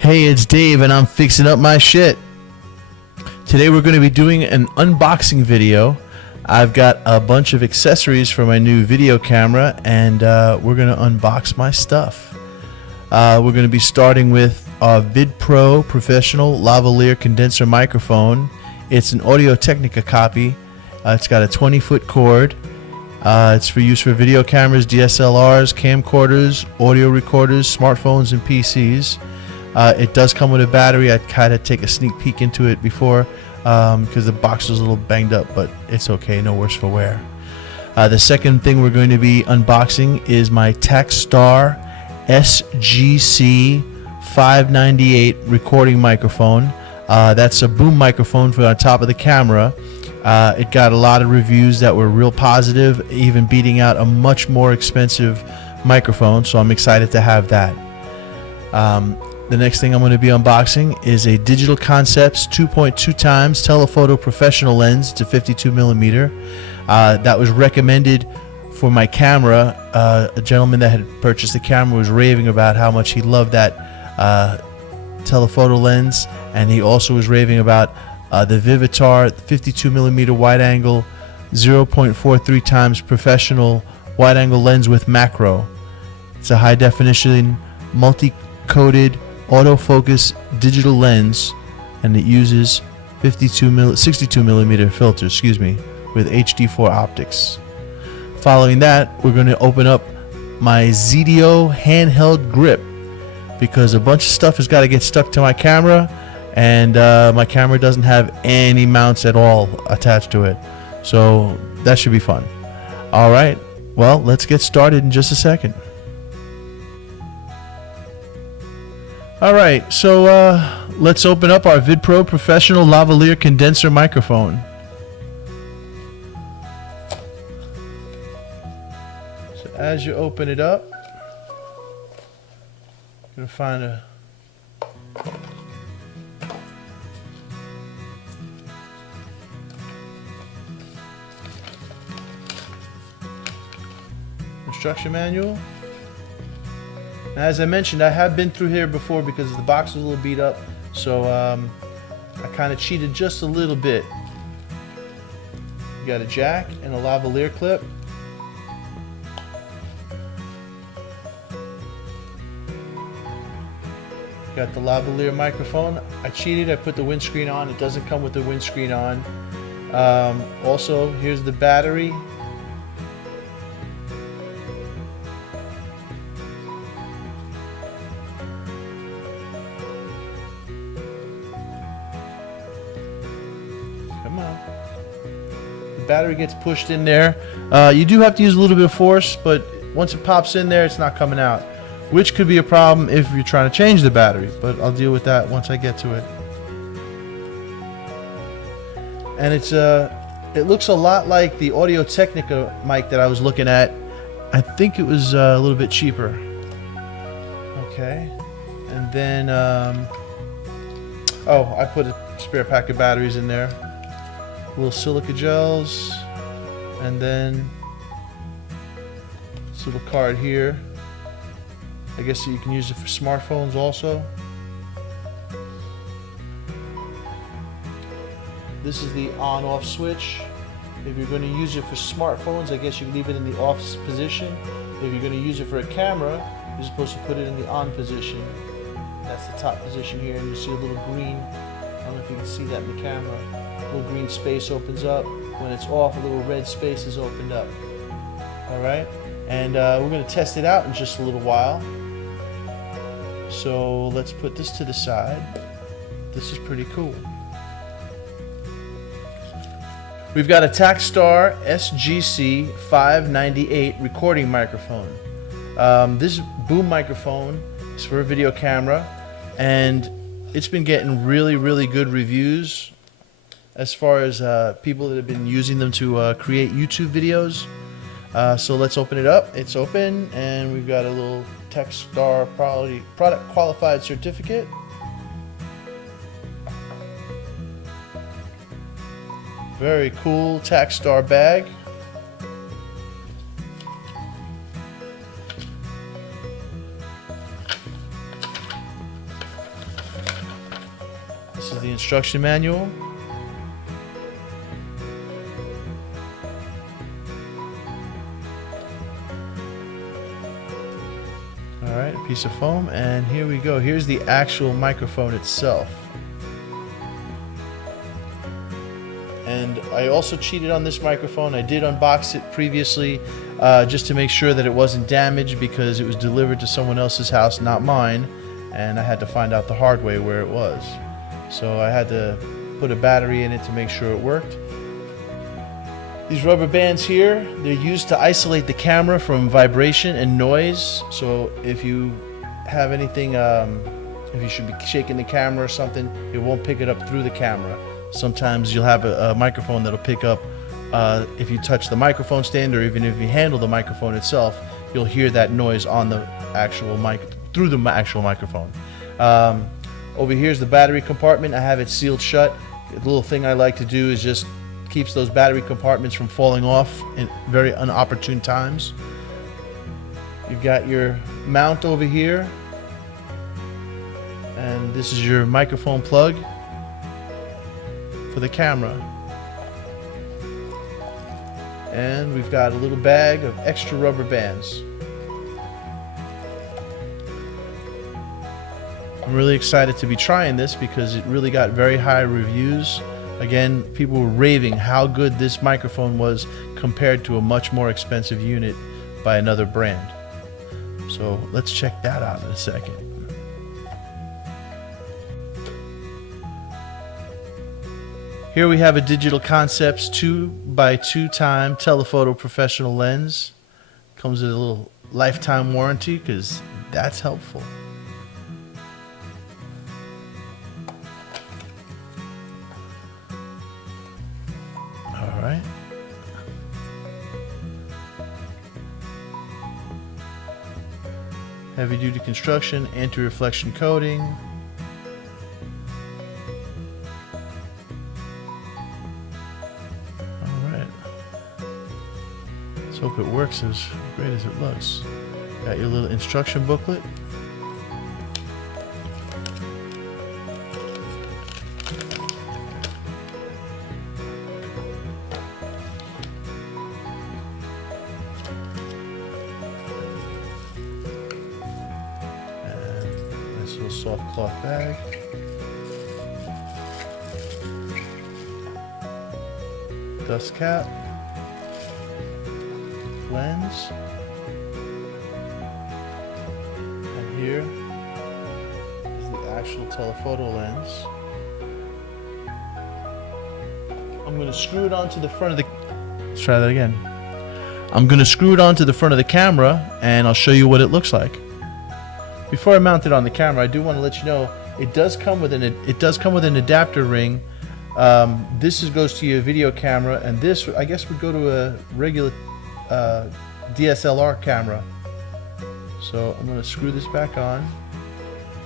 Hey, it's Dave and I'm fixing up my shit. Today we're going to be doing an unboxing video. I've got a bunch of accessories for my new video camera and we're going to unbox my stuff. We're going to be starting with a Dave.O professional lavalier condenser microphone. It's an Audio-Technica copy. It's got a 20-foot cord. It's for use for video cameras, DSLRs, camcorders, audio recorders, smartphones, and PCs. It does come with a battery. I kind of take a sneak peek into it before because the box was a little banged up, but it's okay, no worse for wear. The second thing we're going to be unboxing is my Takstar SGC 598 recording microphone. That's a boom microphone for on top of the camera. It got a lot of reviews that were real positive, even beating out a much more expensive microphone, so I'm excited to have that. The next thing I'm going to be unboxing is a Digital Concepts 2.2 times telephoto professional lens to 52mm. That was recommended for my camera. A gentleman that had purchased the camera was raving about how much he loved that telephoto lens, and he also was raving about the Vivitar 52mm wide angle 0.43 times professional wide angle lens with macro. It's a high definition multi-coated autofocus digital lens, and it uses 62mm filter, with HD4 optics. Following that, we're going to open up my Dave.O handheld grip because a bunch of stuff has got to get stuck to my camera, and my camera doesn't have any mounts at all attached to it, so that should be fun. Alright, well, let's get started in just a second. Alright, so let's open up our Dave.O professional lavalier condenser microphone. So as you open it up, you're going to find a instruction manual. As I mentioned, I have been through here before because the box was a little beat up, so I kind of cheated just a little bit. You got a jack and a lavalier clip. Got the lavalier microphone. I cheated, I put the windscreen on. It doesn't come with the windscreen on. Also, here's the battery. Come on. The battery gets pushed in there. You do have to use a little bit of force, but once it pops in there, it's not coming out, which could be a problem if you're trying to change the battery, but I'll deal with that once I get to it. And it looks a lot like the Audio-Technica mic that I was looking at. I think it was a little bit cheaper. Okay, and then oh, I put a spare pack of batteries in there, little silica gels, and then this little card here. I guess you can use it for smartphones also. This is the on-off switch. If you're going to use it for smartphones, I guess you leave it in the off position. If you're going to use it for a camera, you're supposed to put it in the on position. That's the top position here, and you see a little green. I don't know if you can see that in the camera. A little green space opens up. When it's off, a little red space is opened up. Alright? And we're going to test it out in just a little while. So let's put this to the side. This is pretty cool. We've got a Takstar SGC 598 recording microphone. This boom microphone is for a video camera, and it's been getting really good reviews as far as people that have been using them to create YouTube videos. So let's open it up. It's open, and we've got a little Takstar product qualified certificate. Very cool Takstar bag. is the instruction manual. Alright, a piece of foam, and here we go. Here's the actual microphone itself. And I also cheated on this microphone. I did unbox it previously just to make sure that it wasn't damaged, because it was delivered to someone else's house, not mine, and I had to find out the hard way where it was. So I had to put a battery in it to make sure it worked. These rubber bands here, they're used to isolate the camera from vibration and noise. So if you have anything, if you should be shaking the camera or something, it won't pick it up through the camera. Sometimes you'll have a microphone that'll pick up, if you touch the microphone stand, or even if you handle the microphone itself, you'll hear that noise on the actual mic, through the actual microphone. Over here is the battery compartment. I have it sealed shut. The little thing I like to do is just keeps those battery compartments from falling off in very inopportune times. You've got your mount over here, and this is your microphone plug for the camera. And we've got a little bag of extra rubber bands. I'm really excited to be trying this because it really got very high reviews. Again, people were raving how good this microphone was compared to a much more expensive unit by another brand. So let's check that out in a second. Here we have a Digital Concepts 2x2 time telephoto professional lens. Comes with a little lifetime warranty because that's helpful. Alright. Heavy duty construction, anti-reflection coating. Alright. Let's hope it works as great as it looks. Got your little instruction booklet. Little soft cloth bag. Dust cap. Lens. And here is the actual telephoto lens. I'm going to screw it onto the front of the... Let's try that again. I'm going to screw it onto the front of the camera and I'll show you what it looks like. Before I mount it on the camera, I do want to let you know it does come with an adapter ring. This goes to your video camera, and this I guess would go to a regular DSLR camera. So I'm going to screw this back on,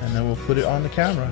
and then we'll put it on the camera.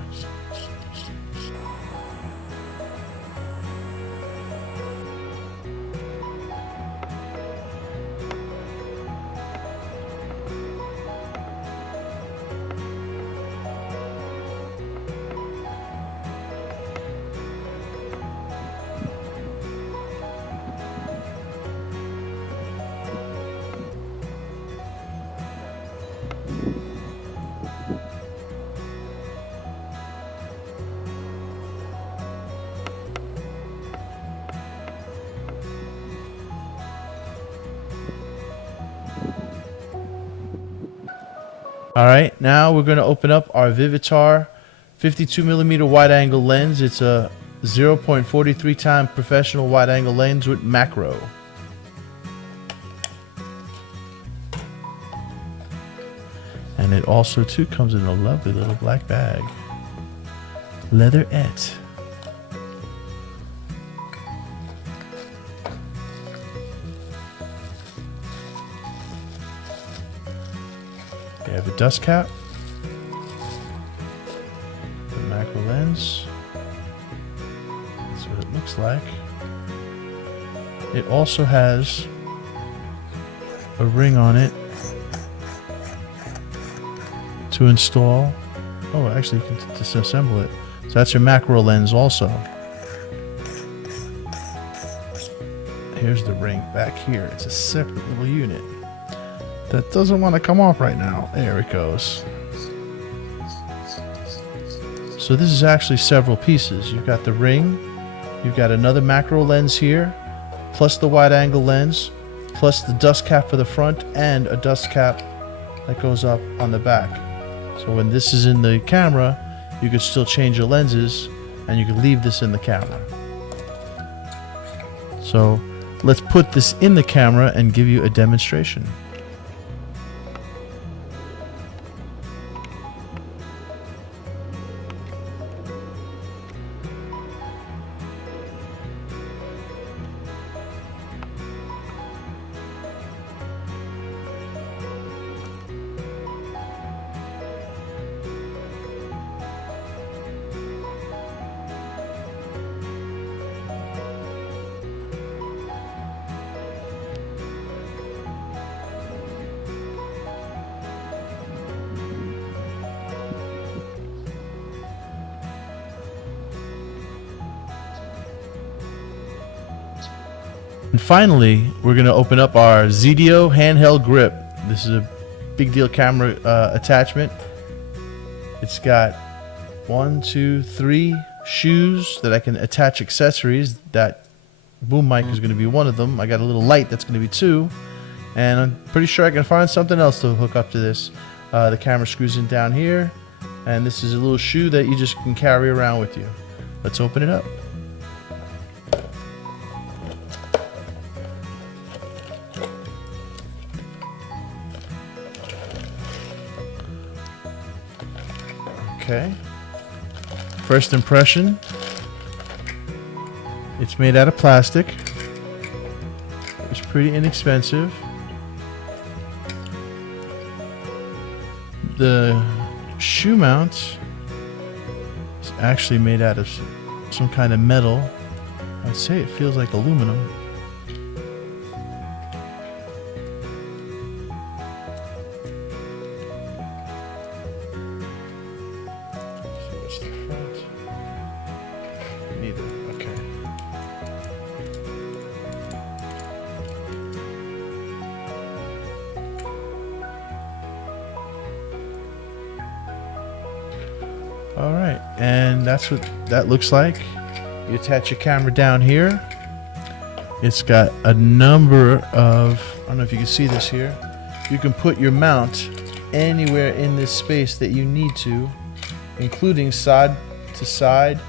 Alright, now we're going to open up our Vivitar 52mm wide-angle lens. It's a 0.43 time professional wide-angle lens with macro. And it also too comes in a lovely little black bag. Leatherette. You have a dust cap, the macro lens. That's what it looks like. It also has a ring on it to install. Oh, actually you can disassemble it. So that's your macro lens also. Here's the ring back here. It's a separate little unit that doesn't want to come off right now. There it goes. So this is actually several pieces. You've got the ring, you've got another macro lens here, plus the wide angle lens, plus the dust cap for the front, and a dust cap that goes up on the back. So when this is in the camera, you could still change your lenses, and you could leave this in the camera. So let's put this in the camera and give you a demonstration. And finally, we're going to open up our Dave.O handheld grip. This is a big deal camera attachment. It's got 1, 2, 3 shoes that I can attach accessories. That boom mic is going to be one of them. I got a little light that's going to be 2. And I'm pretty sure I can find something else to hook up to this. The camera screws in down here. And this is a little shoe that you just can carry around with you. Let's open it up. Okay. First impression, it's made out of plastic. It's pretty inexpensive. The shoe mount is actually made out of some kind of metal. I'd say it feels like aluminum. Neither. Okay. All right, and that's what that looks like. You attach your camera down here. It's got a number of, I don't know if you can see this here. You can put your mount anywhere in this space that you need to, including side to side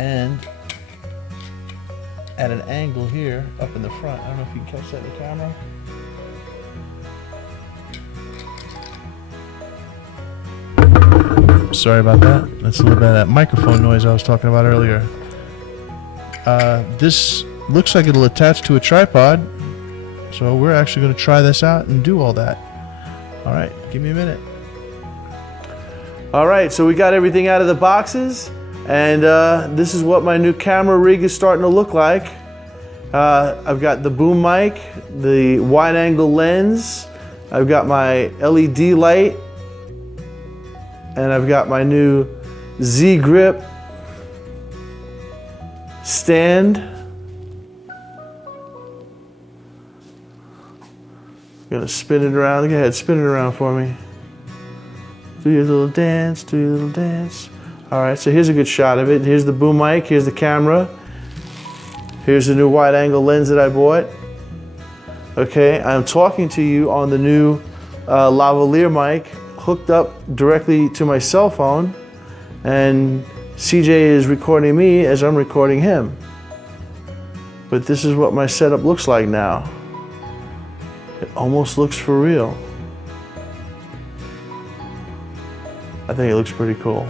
and at an angle here up in the front. I don't know if you can catch that in the camera. Sorry about that. That's a little bit of that microphone noise I was talking about earlier. This looks like it'll attach to a tripod, so we're actually going to try this out and do all that. All right, give me a minute. All right, so we got everything out of the boxes. And this is what my new camera rig is starting to look like. I've got the boom mic, the wide angle lens, I've got my LED light, and I've got my new Z grip stand. I'm gonna spin it around. Go ahead, spin it around for me. Do your little dance, do your little dance. All right, so here's a good shot of it. Here's the boom mic, here's the camera. Here's the new wide angle lens that I bought. Okay, I'm talking to you on the new lavalier mic hooked up directly to my cell phone, and CJ is recording me as I'm recording him. But this is what my setup looks like now. It almost looks for real. I think it looks pretty cool.